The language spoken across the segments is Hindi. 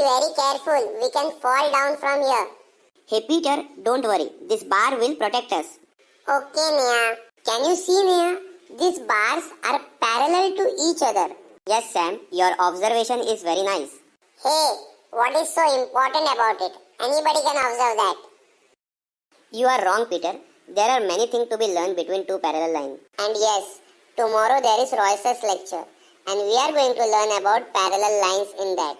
very careful. We can fall down from here. Hey Peter, don't worry. This bar will protect us. Okay, Neha. Can you see, Neha? These bars are parallel to each other. Yes, Sam, your observation is very nice. Hey, what is so important about it? Anybody can observe that. You are wrong, Peter. There are many things to be learned between two parallel lines. And yes, tomorrow there is Royce's lecture, and we are going to learn about parallel lines in that.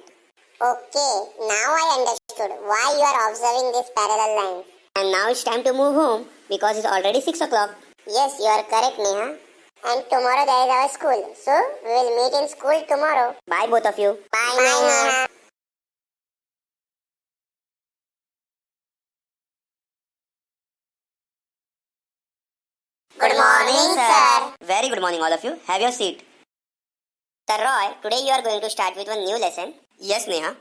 Okay, now I understood why you are observing these parallel lines. And now it's time to move home because it's already 6 o'clock. Yes, you are correct, Neha. And tomorrow there is our school, so we will meet in school tomorrow. Bye, both of you. Bye, Neha. Good morning, sir. Very good morning, all of you. Have your seat. Sir Roy, today you are going to start with one new lesson. Yes, Neha.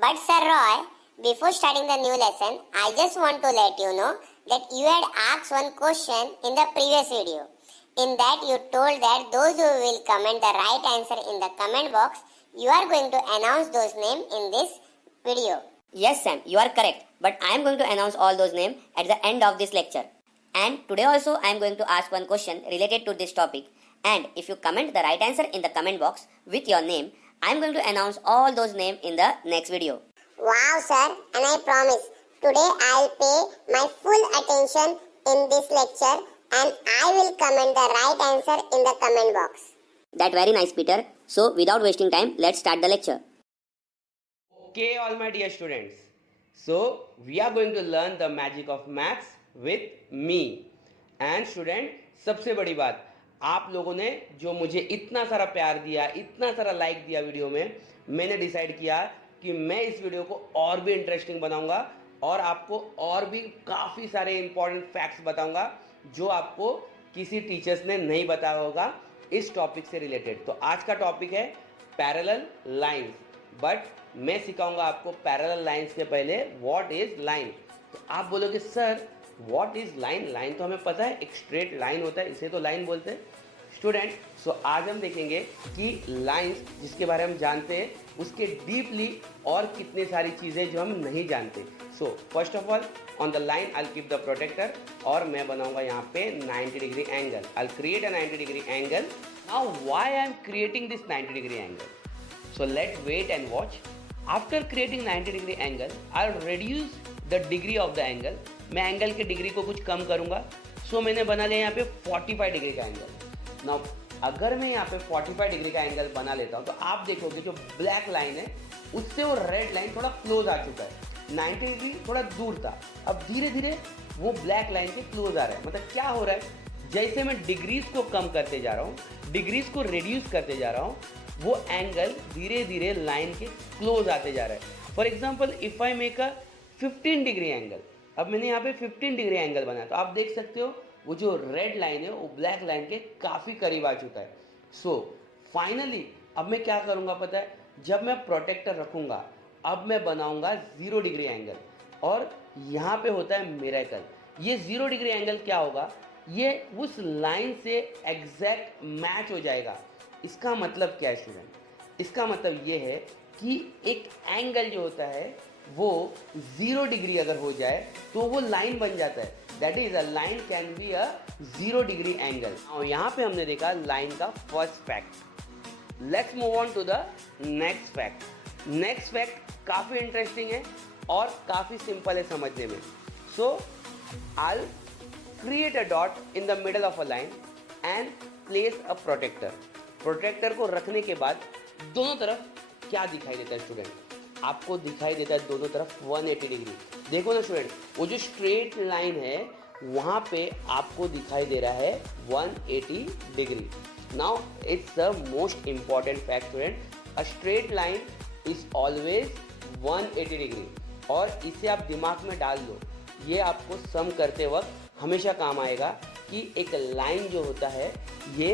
But Sir Roy, before starting the new lesson, I just want to let you know that you had asked one question in the previous video. In that you told that those who will comment the right answer in the comment box, you are going to announce those names in this video. Yes, Sam, you are correct. But I am going to announce all those names at the end of this lecture. And today also I am going to ask one question related to this topic. And if you comment the right answer in the comment box with your name, I am going to announce all those names in the next video. Wow, sir, and I promise, today I'll pay my full attention in this lecture and I will comment the right answer in the comment box. That very nice, Peter. So without wasting time, let's start the lecture. Okay, all my dear students. So we are going to learn the magic of maths with me. And student, सबसे बड़ी बात, आप लोगों ने जो मुझे इतना सारा प्यार दिया, इतना सारा लाइक दिया वीडियो में, मैंने डिसाइड किया कि मैं इस वीडियो को और भी इंटरेस्टिंग बनाऊंगा और आपको और भी काफ़ी सारे इंपॉर्टेंट फैक्ट्स बताऊंगा जो आपको किसी टीचर्स ने नहीं बताया होगा इस टॉपिक से रिलेटेड। तो आज का टॉपिक है पैरेलल लाइंस, बट मैं सिखाऊंगा आपको पैरेलल लाइंस के पहले व्हाट इज लाइन। तो आप बोलोगे sir what is line? Line तो हमें पता है, एक स्ट्रेट लाइन होता है, इसे तो लाइन बोलते हैं स्टूडेंट। सो आज हम देखेंगे कि लाइंस जिसके बारे में हम जानते हैं उसके डीपली और कितनी सारी चीज़ें जो हम नहीं जानते। So first of all on the line I keep the protector और मैं बनाऊंगा यहाँ पे 90 degree angle. I create a 90 degree angle. Now why I am creating this 90 degree angle? So let wait and watch. After creating 90 degree angle I reduce the degree of the angle. मैं एंगल के डिग्री को कुछ कम करूंगा। सो मैंने बना लिया यहाँ पे 45 डिग्री का एंगल। नाउ अगर मैं यहाँ पे 45 डिग्री का एंगल बना लेता हूँ तो आप देखोगे जो ब्लैक लाइन है उससे वो रेड लाइन थोड़ा क्लोज आ चुका है। 90 डिग्री थोड़ा दूर था, अब धीरे धीरे वो ब्लैक लाइन से क्लोज आ रहा है। मतलब क्या हो रहा है, जैसे मैं डिग्रीज को कम करते जा रहा हूँ, डिग्रीज को रिड्यूस करते जा रहा हूँ, वो एंगल धीरे धीरे लाइन के क्लोज आते जा रहा है। For example if I make a 15 degree angle, अब मैंने यहाँ पे 15 डिग्री एंगल बनाया तो आप देख सकते हो वो जो रेड लाइन है वो ब्लैक लाइन के काफ़ी करीब आ चुका है। सो फाइनली अब मैं क्या करूँगा पता है, जब मैं प्रोटेक्टर रखूँगा अब मैं बनाऊँगा 0 डिग्री एंगल और यहाँ पे होता है मिरेकल। ये 0 डिग्री एंगल क्या होगा, ये उस लाइन से एग्जैक्ट मैच हो जाएगा। इसका मतलब क्या है स्टूडेंट? इसका मतलब ये है कि एक एंगल जो होता है वो 0 डिग्री अगर हो जाए तो वो लाइन बन जाता है। That is a line can be a 0 degree angle. और यहाँ पे हमने देखा लाइन का first fact. Let's move on to the next fact. Next fact काफ़ी इंटरेस्टिंग है और काफ़ी सिंपल है समझने में। So I create a dot in the middle of a line and place a protractor. Protractor को रखने के बाद दोनों तरफ क्या दिखाई देता है स्टूडेंट? आपको दिखाई देता है दोनों तरफ 180 डिग्री। देखो ना स्टूडेंट, वो जो स्ट्रेट लाइन है वहाँ पे आपको दिखाई दे रहा है 180 degree. Now it's the most important fact student, a straight line is always 180 degree. और इसे आप दिमाग में डाल लो, ये आपको सम करते वक्त हमेशा काम आएगा कि एक लाइन जो होता है ये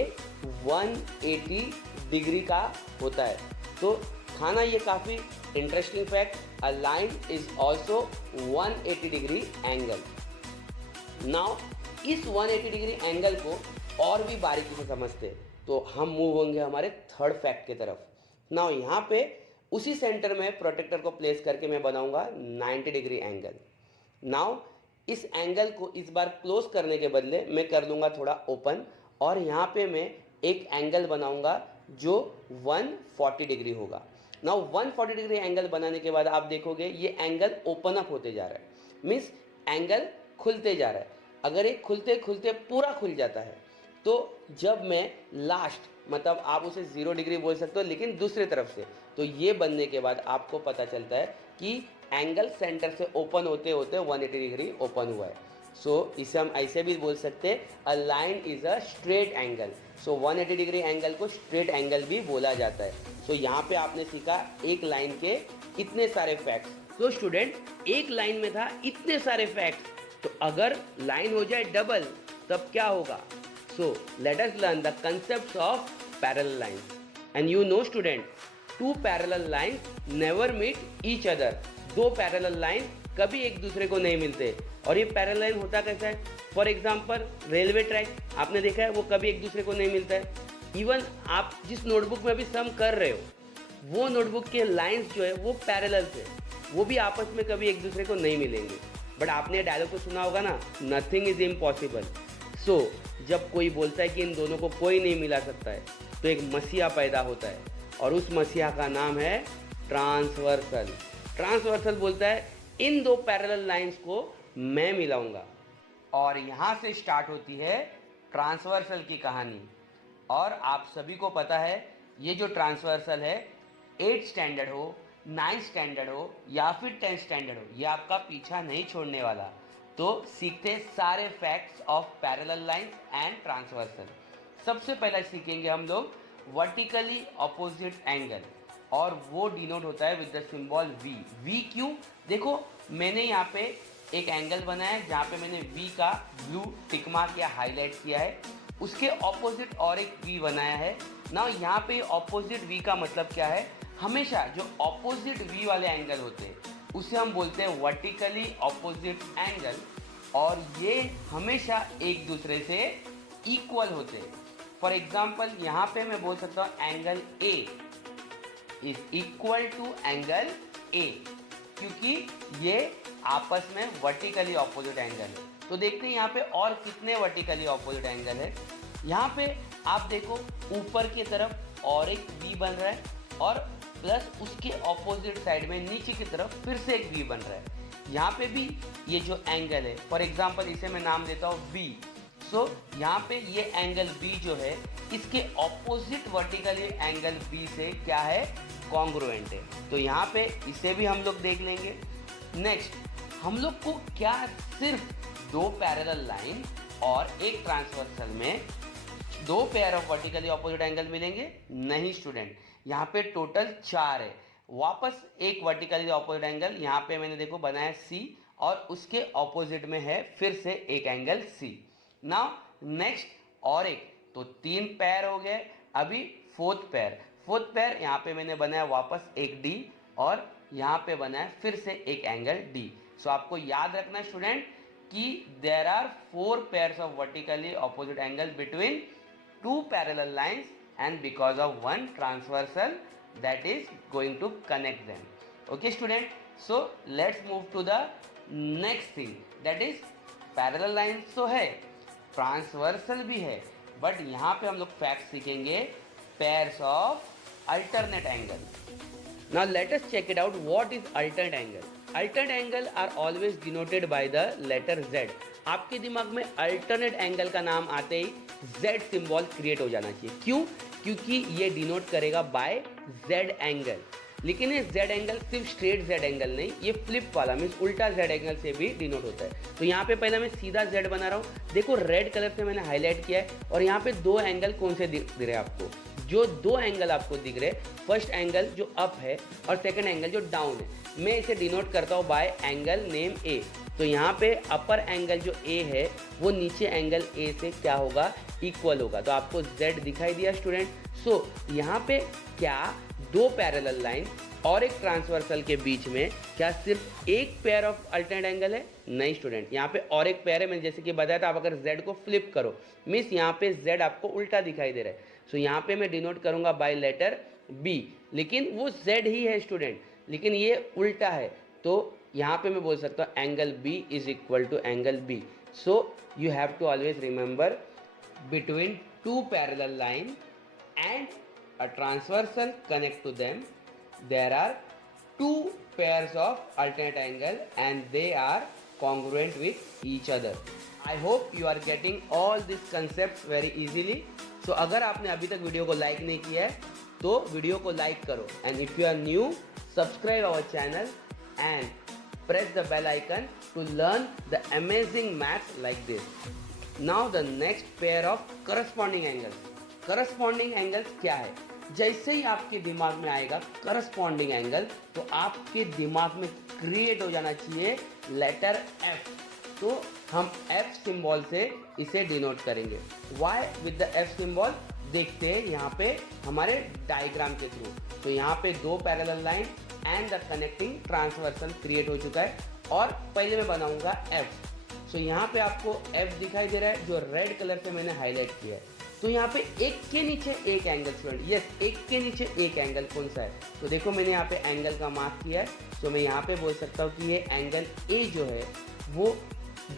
180 डिग्री का होता है। तो खाना ये काफ़ी interesting fact, a line is also 180 degree angle. Now इस 180 डिग्री एंगल को और भी बारीकी से समझते तो हम मूव होंगे हमारे थर्ड फैक्ट की तरफ। नाउ यहाँ पे उसी सेंटर में प्रोटेक्टर को प्लेस करके मैं बनाऊंगा 90 डिग्री एंगल। नाउ इस एंगल को इस बार क्लोज करने के बदले मैं कर दूंगा थोड़ा ओपन, और यहाँ पे मैं एक एंगल बनाऊंगा जो 140 डिग्री होगा। नाउ 140 डिग्री एंगल बनाने के बाद आप देखोगे ये एंगल ओपन अप होते जा रहा है, मीन्स एंगल खुलते जा रहा है। अगर ये खुलते खुलते पूरा खुल जाता है तो जब मैं लास्ट, मतलब आप उसे 0 डिग्री बोल सकते हो लेकिन दूसरी तरफ से, तो ये बनने के बाद आपको पता चलता है कि एंगल सेंटर से ओपन होते होते 180 डिग्री ओपन हुआ है। सो इसे हम ऐसे भी बोल सकते हैं, a line is a straight angle. So 180 degree angle को स्ट्रेट एंगल भी बोला जाता है। सो यहाँ पे आपने सीखा एक लाइन के इतने सारे फैक्ट्स। तो स्टूडेंट एक लाइन में था इतने सारे फैक्ट्स, तो अगर लाइन हो जाए डबल तब क्या होगा? So let us learn the concepts of parallel lines. And you know student, two parallel lines never meet each other. दो पैरेलल लाइन कभी एक दूसरे को नहीं मिलते। और ये पैरेलल लाइन होता कैसा है? फॉर एग्जाम्पल रेलवे ट्रैक आपने देखा है, वो कभी एक दूसरे को नहीं मिलता है। इवन आप जिस नोटबुक में भी सम कर रहे हो, वो नोटबुक के लाइंस जो है वो पैरेलल है, वो भी आपस में कभी एक दूसरे को नहीं मिलेंगे। बट आपने डायलॉग तो सुना होगा ना, नथिंग इज इम्पॉसिबल। सो जब कोई बोलता है कि इन दोनों को कोई नहीं मिला सकता है, तो एक मसीहा पैदा होता है, और उस मसीहा का नाम है ट्रांसवर्सल। ट्रांसवर्सल बोलता है इन दो पैरेलल लाइंस को मैं मिलाऊंगा। और यहाँ से स्टार्ट होती है ट्रांसवर्सल की कहानी। और आप सभी को पता है ये जो ट्रांसवर्सल है 8th स्टैंडर्ड हो, 9th स्टैंडर्ड हो या फिर 10th स्टैंडर्ड हो, ये आपका पीछा नहीं छोड़ने वाला। तो सीखते सारे facts of parallel lines and transversal. सबसे पहले सीखेंगे हम लोग वर्टिकली अपोजिट एंगल, और वो डिनोट होता है with the symbol V. V क्यों? देखो मैंने यहाँ पे एक एंगल बनाया है जहाँ पे मैंने वी का ब्लू टिक मार्क या हाईलाइट किया है, उसके ऑपोजिट और एक वी बनाया है ना। यहाँ पे ऑपोजिट वी का मतलब क्या है? हमेशा जो ऑपोजिट वी वाले एंगल होते हैं उसे हम बोलते हैं वर्टिकली ऑपोजिट एंगल, और ये हमेशा एक दूसरे से इक्वल होते हैं। फॉर एग्जाम्पल यहाँ पे मैं बोल सकता हूँ angle A is equal to angle A, क्योंकि ये आपस में वर्टिकली ऑपोजिट एंगल है। तो देखते हैं यहाँ पे और कितने वर्टिकली ऑपोजिट एंगल है। यहाँ पे आप देखो ऊपर की तरफ और एक वी बन रहा है, और प्लस उसके ऑपोजिट साइड में नीचे की तरफ फिर से एक वी बन रहा है। यहाँ पे भी ये जो एंगल है, फॉर एग्जांपल इसे मैं नाम देता हूँ बी। सो यहाँ पे ये एंगल बी जो है इसके ऑपोजिट वर्टिकली एंगल बी से क्या है? कॉन्ग्रुएंट है। तो यहाँ पे इसे भी हम लोग देख लेंगे। नेक्स्ट, हम लोग को क्या सिर्फ दो पैरेलल लाइन और एक ट्रांसवर्सल में दो pair of vertically opposite angle मिलेंगे? नहीं स्टूडेंट, यहाँ पे टोटल 4 है। वापस एक वर्टिकली ऑपोजिट एंगल यहाँ पे मैंने देखो बनाया सी, और उसके ऑपोजिट में है फिर से एक एंगल सी। नाउ नेक्स्ट और एक, तो 3 पेयर हो गए। अभी फोर्थ पेयर यहाँ पे मैंने बनाया वापस एक डी, और यहाँ पे बनाया फिर से एक एंगल डी। सो आपको याद रखना स्टूडेंट कि there are 4 pairs of vertically opposite angle between 2 parallel lines, and because of one transversal that is going to connect them. Okay student, so let's move to the next thing, that is parallel lines तो है, ट्रांसवर्सल भी है, बट यहाँ पे हम लोग फैक्ट सीखेंगे pairs of alternate angle. Now let us check it out, what is alternate angle. Alternate angle are always denoted by the letter Z. आपके दिमाग में अल्टरनेट एंगल का नाम आते ही Z सिंबल क्रिएट हो जाना चाहिए। क्यों? क्योंकि ये डिनोट करेगा बाय Z एंगल। लेकिन ये Z एंगल सिर्फ स्ट्रेट Z एंगल नहीं, ये फ्लिप वाला मीन्स उल्टा Z एंगल से भी डिनोट होता है। तो यहाँ पे पहले मैं सीधा Z बना रहा हूँ, देखो रेड कलर से मैंने हाईलाइट किया है, और यहाँ पे 2 एंगल कौन से दिख रहे हैं आपको? जो 2 एंगल आपको दिख रहे, फर्स्ट एंगल जो अप है और सेकंड एंगल जो डाउन है, मैं इसे डिनोट करता हूँ बाय एंगल नेम ए। तो यहाँ पे अपर एंगल जो ए है वो नीचे एंगल ए से क्या होगा? इक्वल होगा। तो आपको Z दिखाई दिया स्टूडेंट। सो यहाँ पे क्या 2 पैरेलल लाइन और एक ट्रांसवर्सल के बीच में क्या सिर्फ एक पेयर ऑफ अल्टरनेट एंगल है? नहीं स्टूडेंट, यहाँ पे और एक पेयर है। मैंने जैसे कि बताया था, आप अगर Z को फ्लिप करो मीन्स यहाँ पे Z आपको उल्टा दिखाई दे रहा है। सो यहाँ पे मैं डिनोट करूँगा बाय लेटर बी, लेकिन वो z ही है स्टूडेंट, लेकिन ये उल्टा है, तो यहाँ पे मैं बोल सकता हूँ angle B is equal to angle B. So you have to always remember between two parallel line and a transversal connect to them, there are two pairs of alternate angle and they are congruent with each other. I hope you are getting all these concepts very easily. So अगर आपने अभी तक वीडियो को लाइक नहीं किया है तो वीडियो को लाइक करो, and if you are new, subscribe our channel and press the bell icon to learn the amazing maths like this. Now the next pair of corresponding angles. Corresponding angles क्या है? जैसे ही आपके दिमाग में आएगा corresponding angle, तो आपके दिमाग में क्रिएट हो जाना चाहिए लेटर F. तो हम F सिंबल से इसे डिनोट करेंगे. Why with the F symbol? देखते हैं यहाँ पे हमारे डायग्राम के थ्रू. तो यहाँ पे दो parallel line and the connecting transversal create हो चुका है, और पहले मैं बनाऊंगा F. सो यहाँ पे आपको F दिखाई दे रहा है जो रेड कलर से मैंने हाईलाइट किया है. तो यहाँ पे एक के नीचे एक एंगल स्टूडेंट, यस, एक के नीचे एक एंगल कौन सा है? तो देखो मैंने यहाँ पे एंगल का मार्क किया है. सो मैं यहाँ पे बोल सकता हूँ कि ये एंगल A जो है वो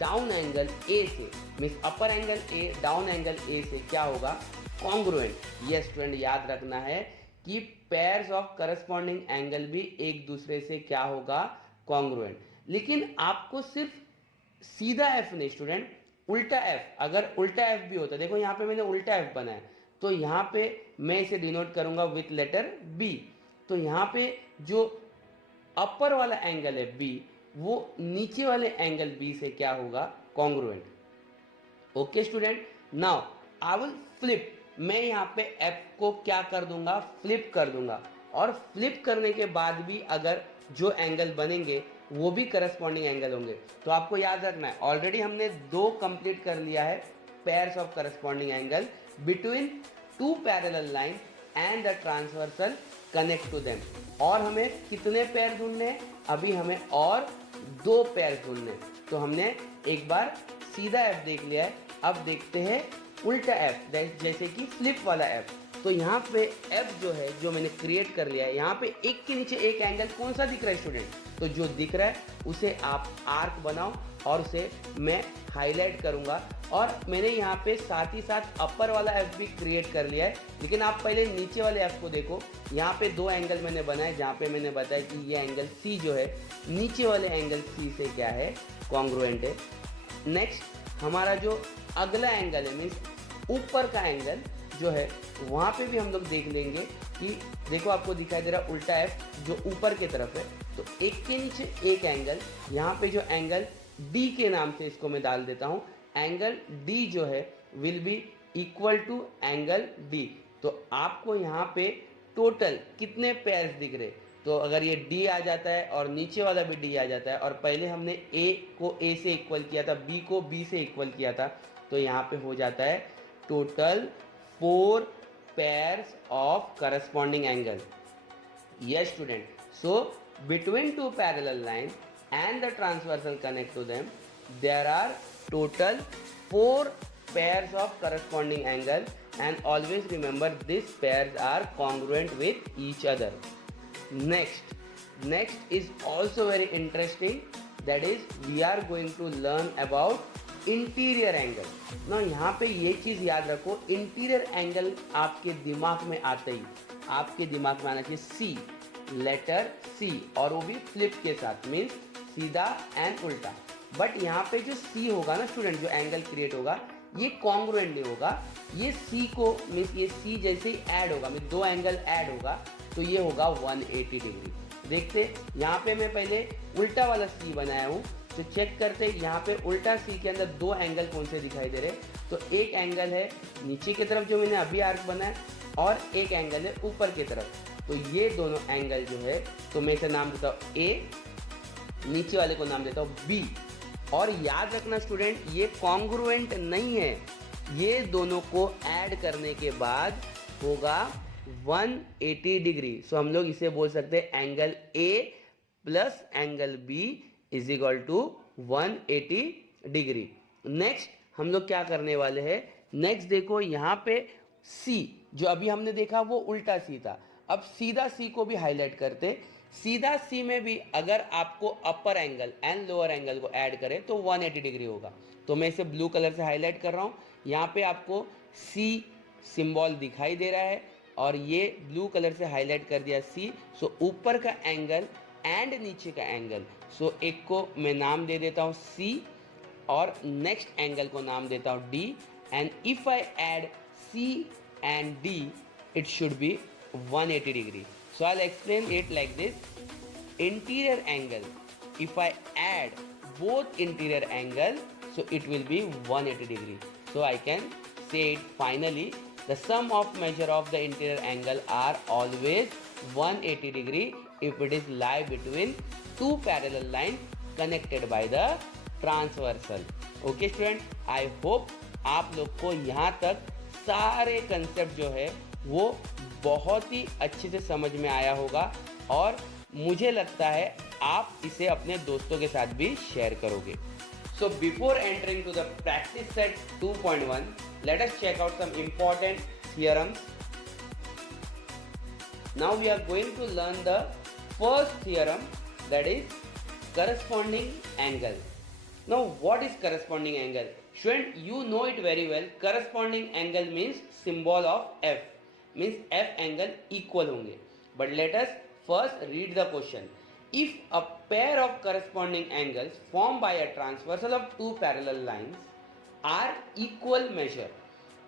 डाउन एंगल A से, means upper angle A down angle A से क्या होगा? कॉन्ग्रुएंट. यस स्टूडेंट, याद रखना है कि पेयर्स ऑफ करस्पॉन्डिंग एंगल भी एक दूसरे से क्या होगा? कॉन्ग्रुएंट. लेकिन आपको सिर्फ सीधा F नहीं स्टूडेंट, उल्टा F, अगर उल्टा F भी होता, देखो यहाँ पे मैंने उल्टा F बनाया, तो यहाँ पे मैं इसे डिनोट करूंगा विथ लेटर B. तो यहाँ पे जो अपर वाला एंगल है B, वो नीचे वाले एंगल B से क्या होगा? Congruent. Okay student, now I will flip. मैं यहाँ पे F को क्या कर दूंगा? फ्लिप कर दूंगा, और फ्लिप करने के बाद भी अगर जो एंगल बनेंगे वो भी करस्पॉन्डिंग एंगल होंगे. तो आपको याद रखना है, ऑलरेडी हमने दो कंप्लीट कर लिया है pairs of corresponding angle between two parallel line and the transversal connect to them. और हमें कितने पेयर ढूंढने हैं? अभी हमें और दो पेयर ढूंढने हैं. तो हमने एक बार सीधा F देख लिया है, अब देखते हैं उल्टा F, जैसे कि फ्लिप वाला F. तो यहाँ पे F जो है, जो मैंने क्रिएट कर लिया है, यहाँ पे एक के नीचे एक एंगल कौन सा दिख रहा है स्टूडेंट? तो जो दिख रहा है उसे आप आर्क बनाओ और उसे मैं हाईलाइट करूंगा. और मैंने यहाँ पे साथ ही साथ अपर वाला F भी क्रिएट कर लिया है, लेकिन आप पहले नीचे वाले F को देखो. यहाँ पे दो एंगल मैंने बनाए, जहाँ पे मैंने बताया कि ये एंगल C जो है नीचे वाले एंगल C से क्या है? कॉन्ग्रुएंट है. नेक्स्ट हमारा जो अगला एंगल है, मीन्स ऊपर का एंगल जो है, वहाँ पे भी हम लोग देख लेंगे कि देखो आपको दिखाई दे रहा है उल्टा F जो ऊपर की तरफ है. तो एक के नीचे एक एंगल, यहाँ पे जो एंगल D के नाम से इसको मैं डाल देता हूँ. एंगल D जो है will be equal to angle D. तो आपको यहाँ पे टोटल कितने पेयर्स दिख रहे? तो अगर ये D आ जाता है और नीचे वाला भी D आ जाता है, और पहले हमने A को A से इक्वल किया था, B को B से इक्वल किया था, तो यहाँ पे हो जाता है total 4 pairs of corresponding angle. Yes student, so between two parallel lines and the transversal connect to them, there are total 4 pairs of corresponding angle, and always remember these pairs are congruent with each other. Next is also very interesting, that is we are going to learn about interior angle. ना यहाँ पे ये चीज़ याद रखो, इंटीरियर एंगल आपके दिमाग में आते ही आपके दिमाग में आना चाहिए C, लेटर C, और वो भी फ्लिप के साथ, मीन्स सीधा एंड उल्टा. बट यहाँ पे जो C होगा ना स्टूडेंट, जो एंगल क्रिएट होगा, ये कॉन्ग्रुएंट नहीं होगा. ये C को, मीन्स ये C जैसे ही ऐड होगा, मीन्स दो एंगल ऐड होगा, तो ये होगा 180 डिग्री. देखते यहाँ पे मैं पहले उल्टा वाला C बनाया हूँ, तो चेक करते हैं यहाँ पे उल्टा C के अंदर दो एंगल कौन से दिखाई दे रहे. तो एक एंगल है नीचे की तरफ जो मैंने अभी आर्क बनाया, और एक एंगल है ऊपर की तरफ. तो ये दोनों एंगल जो है, तो मैं इसे नाम देता हूँ A, नीचे वाले को नाम देता हूँ B. और याद रखना स्टूडेंट, ये कॉन्ग्रुएंट नहीं है, ये दोनों को ऐड करने के बाद होगा 180 डिग्री. सो हम लोग इसे बोल सकते हैं angle A plus angle B is equal to 180 degree. Next हम लोग क्या करने वाले हैं? नेक्स्ट देखो यहाँ पे C जो अभी हमने देखा वो उल्टा C था, अब सीधा सी को भी हाईलाइट करते। सीधा सी में भी अगर आपको अपर एंगल एंड लोअर एंगल को ऐड करें तो 180 डिग्री होगा। तो मैं इसे ब्लू कलर से हाईलाइट कर रहा हूँ। यहाँ पे आपको सी सिंबल दिखाई दे रहा है और ये ब्लू कलर से हाईलाइट कर दिया सी। सो ऊपर का एंगल एंड नीचे का एंगल, सो एक को मैं नाम दे देता हूँ सी और नेक्स्ट एंगल को नाम देता हूँ D. And if I add C and D it should be 180 degree. So I'll explain it like this. Interior angle, if I add both interior angle, so it will be 180 degree. So I can say it finally, the sum of measure of the interior angle are always 180 degree if it is lie between two parallel lines connected by the transversal. Okay student, I hope आप लोग को यहाँ तक सारे कंसेप्ट जो है वो बहुत ही अच्छे से समझ में आया होगा और मुझे लगता है आप इसे अपने दोस्तों के साथ भी शेयर करोगे। So before entering to the practice set 2.1, let us check out some important theorems. Now we are going to learn the first theorem, that is corresponding angle. Now what is corresponding angle? Student, you know it very well. Corresponding angle means symbol of F, means F angle equal होंगे. But let us first read the question. If a pair of corresponding angles formed by a transversal of two parallel lines are equal measure,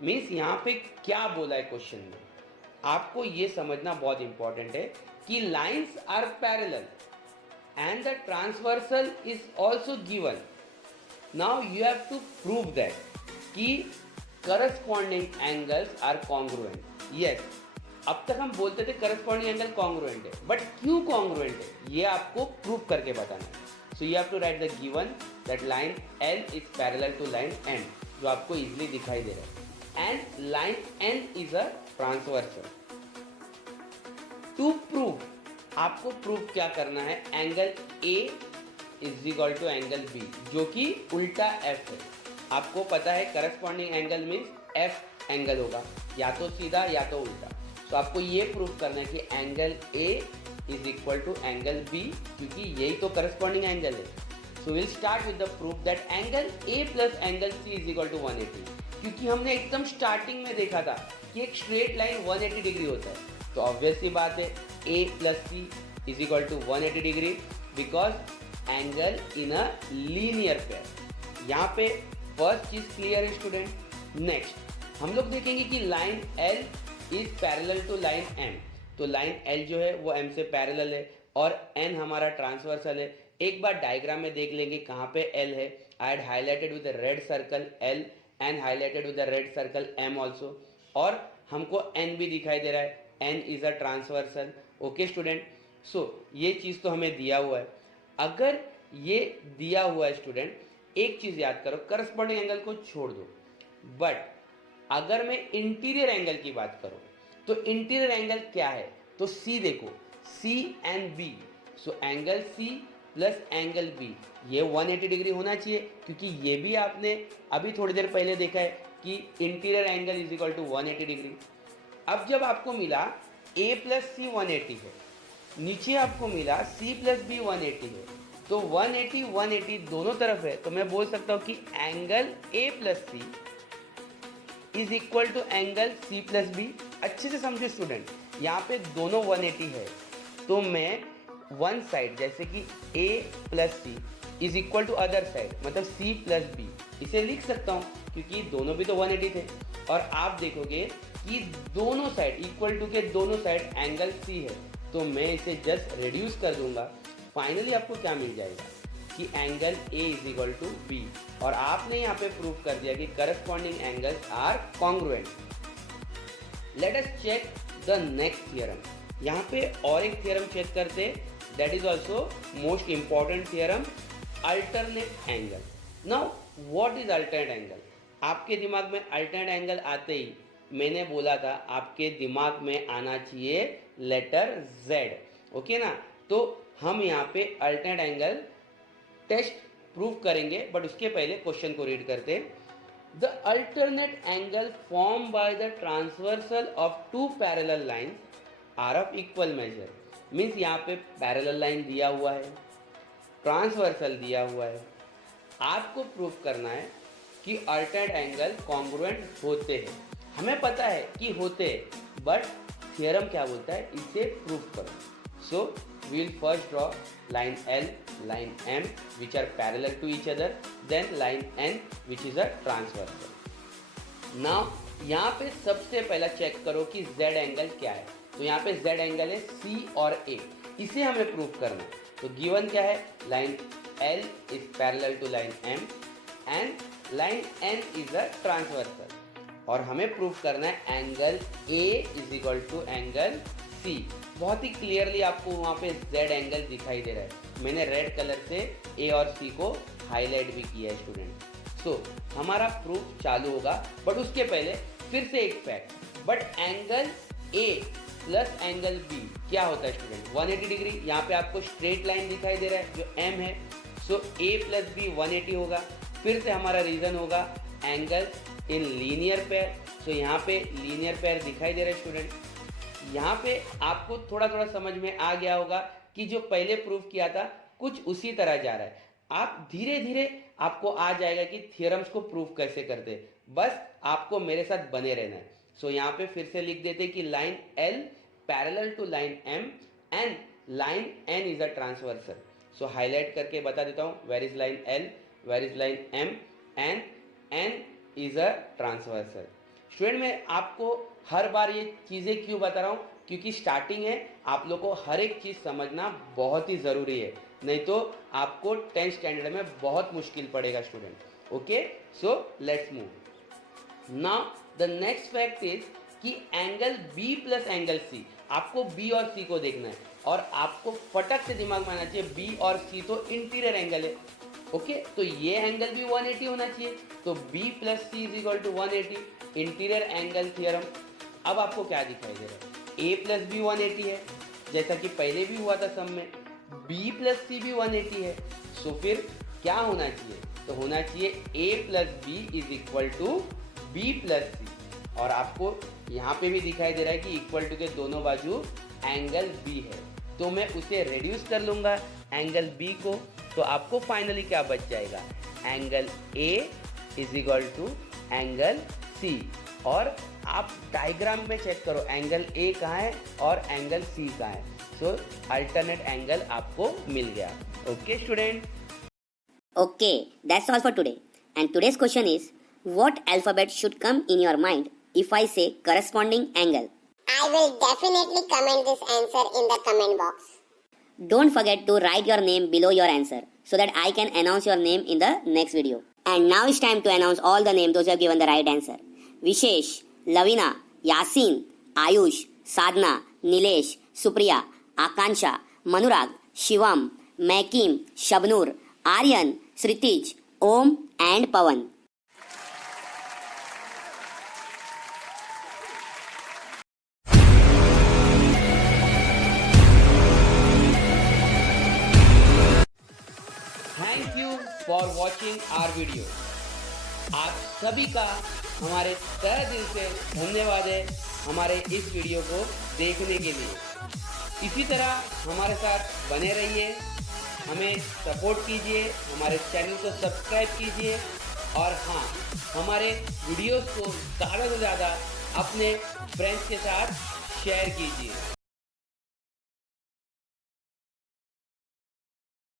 means यहाँ पे क्या बोला है क्वेश्चन में, आपको ये समझना बहुत इंपॉर्टेंट है कि lines are parallel and the transversal is also given. Now you have to prove that कि corresponding angles are congruent. Yes, अब तक हम बोलते थे corresponding angle congruent है, but क्यों congruent है ये आपको prove करके बताना है. So you have to write the given that line L is parallel to line N, जो आपको easily दिखाई दे रहा है, and line N is a transversal. To prove, आपको प्रूफ क्या करना है, angle A is equal to angle B, जो कि उल्टा F है. आपको पता है corresponding angle means F angle होगा, या तो सीधा या तो उल्टा. तो आपको ये प्रूफ करना है कि angle A is equal to angle B, क्योंकि यही तो करस्पॉन्डिंग एंगल है. So will start with the proof that angle A plus angle C is equal to 180, क्योंकि हमने एकदम स्टार्टिंग में देखा था कि एक स्ट्रेट लाइन 180 डिग्री होता है. तो ऑब्वियस सी बात है A plus C is equal to 180 degree because angle in a linear pair. यहाँ पे फर्स्ट चीज क्लियर है स्टूडेंट. नेक्स्ट हम लोग देखेंगे कि line L is parallel to line M. तो लाइन L जो है वो M से पैरेलल है और N हमारा ट्रांसवर्सल है. एक बार डायग्राम में देख लेंगे कहाँ पे L है. I had highlighted with the red circle L and highlighted with the red circle M also, और हमको N भी दिखाई दे रहा है. N is a transversal. Okay student, so ये चीज़ तो हमें दिया हुआ है. अगर ये दिया हुआ है स्टूडेंट, एक चीज़ याद करो, करस्पॉन्डिंग एंगल को छोड़ दो, बट अगर मैं इंटीरियर एंगल की बात करूं तो इंटीरियर एंगल क्या है, तो C देखो, C and B. So angle C plus angle B ये 180 डिग्री होना चाहिए, क्योंकि ये भी आपने अभी थोड़ी देर पहले देखा है कि interior angle is equal to 180 degree. अब जब आपको मिला A प्लस सी 180 है, नीचे आपको मिला C प्लस बी 180 है, तो 180 180 दोनों तरफ है, तो मैं बोल सकता हूँ कि angle A plus C is equal to angle C plus B. अच्छे से समझो स्टूडेंट, यहाँ पे दोनों 180 है, तो मैं वन साइड जैसे कि A plus C is equal to other side, मतलब C प्लस बी, इसे लिख सकता हूँ क्योंकि दोनों भी तो 180 थे. और आप देखोगे कि दोनों साइड इक्वल टू के दोनों साइड एंगल C है, तो मैं इसे जस्ट रिड्यूस कर दूंगा. फाइनली आपको क्या मिल जाएगा कि angle A is equal to B, और आपने यहाँ पे प्रूव कर दिया कि corresponding angles are congruent. Let us check the next theorem. यहाँ पे और एक थियरम चेक करते, that is also most important theorem, alternate angle. Now what is alternate angle? आपके दिमाग में अल्टरनेट एंगल आते ही मैंने बोला था आपके दिमाग में आना चाहिए लेटर Z. ओके ना, तो हम यहाँ पे अल्टरनेट एंगल टेस्ट प्रूव करेंगे, बट उसके पहले क्वेश्चन को रीड करते. The alternate angle form by the transversal of two parallel lines are of equal measure means यहाँ पे पैरेलल लाइन दिया हुआ है, ट्रांसवर्सल दिया हुआ है। आपको प्रूफ करना है कि अल्टरनेट एंगल कॉन्ग्रुएंट होते हैं। हमें पता है कि होते हैं, बट थ्योरम क्या बोलता है, इसे प्रूफ करो। So we will first draw line L, line M which are parallel to each other, then line N which is a transversal। Now यहाँ पे सबसे पहला चेक करो कि Z एंगल क्या है। तो यहाँ पे Z एंगल है C और A, इसे हमें प्रूफ करना है। तो गिवन क्या है, line L is parallel to line M and line N is a transversal, और हमें प्रूफ करना है angle A is equal to angle C। बहुत ही क्लियरली आपको वहाँ पे Z एंगल दिखाई दे रहा है। मैंने रेड कलर से A और C को हाईलाइट भी किया है स्टूडेंट। सो हमारा प्रूफ चालू होगा, बट उसके पहले फिर से एक fact, but angle A plus angle B क्या होता है स्टूडेंट, 180 डिग्री। यहाँ पे आपको स्ट्रेट लाइन दिखाई दे रहा है जो M है, सो A प्लस B 180 होगा। फिर से हमारा रीजन होगा एंगल इन लीनियर पेयर। सो यहाँ पे लीनियर पेयर दिखाई दे रहा है स्टूडेंट। यहाँ पे आपको थोड़ा थोड़ा समझ में आ गया होगा कि जो पहले प्रूफ किया था कुछ उसी तरह जा रहा है। आप धीरे धीरे आपको आ जाएगा कि थियरम्स को प्रूफ कैसे करते हैं, बस आपको मेरे साथ बने रहना है। सो यहाँ पे फिर से लिख देते कि line L parallel to line M and line N is a transversal. So highlight करके बता देता हूँ, where is line L, where is line M and N is a transversal. Student मैं आपको हर बार ये चीज़ें क्यों बता रहा हूँ, क्योंकि स्टार्टिंग है, आप लोग को हर एक चीज़ समझना बहुत ही ज़रूरी है, नहीं तो आपको 10th स्टैंडर्ड में बहुत मुश्किल पड़ेगा student. Okay, so let's move now. The next fact is कि angle B plus angle C, आपको B और C को देखना है, और आपको फटक से दिमाग में आना चाहिए B और C तो इंटीरियर एंगल है। ओके, तो ये एंगल भी 180 होना चाहिए, तो B plus C is equal to 180, interior angle theorem. अब आपको क्या दिखाई दे रहा है, A प्लस B 180 है, जैसा कि पहले भी हुआ था सब में, B प्लस C भी 180 है। सो फिर क्या होना चाहिए, तो होना चाहिए A plus B is equal to B plus C, और आपको यहाँ पे भी दिखाई दे रहा है कि इक्वल टू के दोनों बाजू एंगल B है, तो मैं उसे रेड्यूस कर लूँगा एंगल B को, तो आपको फाइनली क्या बच जाएगा, angle A is equal to angle C। और आप डायग्राम में चेक करो एंगल A कहाँ है और एंगल C कहाँ है। सो अल्टरनेट एंगल आपको मिल गया। Okay student, Okay, that's all for today. And today's question is, what alphabet should come in your mind if I say corresponding angle? I will definitely comment this answer in the comment box. Don't forget to write your name below your answer so that I can announce your name in the next video. And now it's time to announce all the names those who have given the right answer. Vishesh, Lavina, Yasin, Ayush, Sadhna, Nilesh, Supriya, Akansha, Manurag, Shivam, Makim, Shabnur, Aryan, Sritij, Om and Pawan. Thank you for watching our video. आप सभी का हमारे तहे दिल से धन्यवाद है हमारे इस वीडियो को देखने के लिए। इसी तरह हमारे साथ बने रहिए, हमें सपोर्ट कीजिए, हमारे चैनल को सब्सक्राइब कीजिए, और हाँ, हमारे वीडियोस को ज़्यादा से ज़्यादा अपने फ्रेंड्स के साथ शेयर कीजिए।